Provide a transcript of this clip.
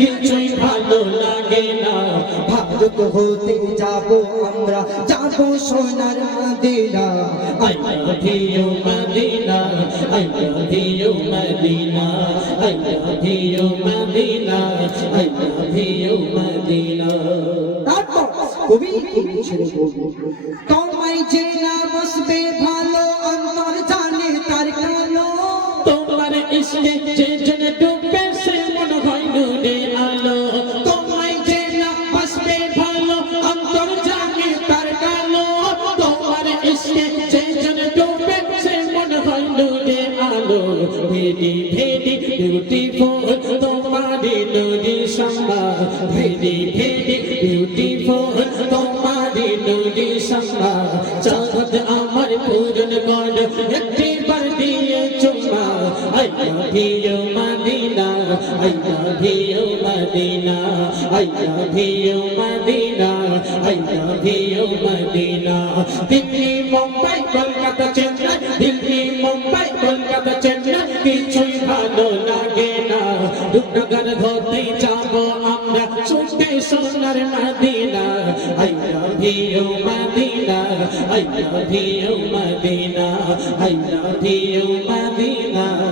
কিছুই ভালো লাগে না। ভারত হতে যাব আমরা, যাব সোনার Medina. I love you Medina I love you Medina I love you Medina তারপর কবি কবি ছেড়ে বলব তোমায় যে না বসবে ভালো, অন্তর জানে তার কালো। তোমার ইশকে যে জন আলো ভেরি ভেরি বিউটিফুল তোমারি নূরে শামা ভেরি ভেরি বিউটিফুল তোমারি নূরে শামা চাঁদ আমার পূরণ কর একটি বার দিয়ে চুমা I love you Medina I love you Medina I love you Medina Delhi, Mumbai, Kolkata, Chennai, Delhi, Mumbai, Kolkata. কিছুই ভালো লাগে না রূপনগর ধরতে যাব আমরা ছুটে সোনার Medina Medina I love you Medina I love you Medina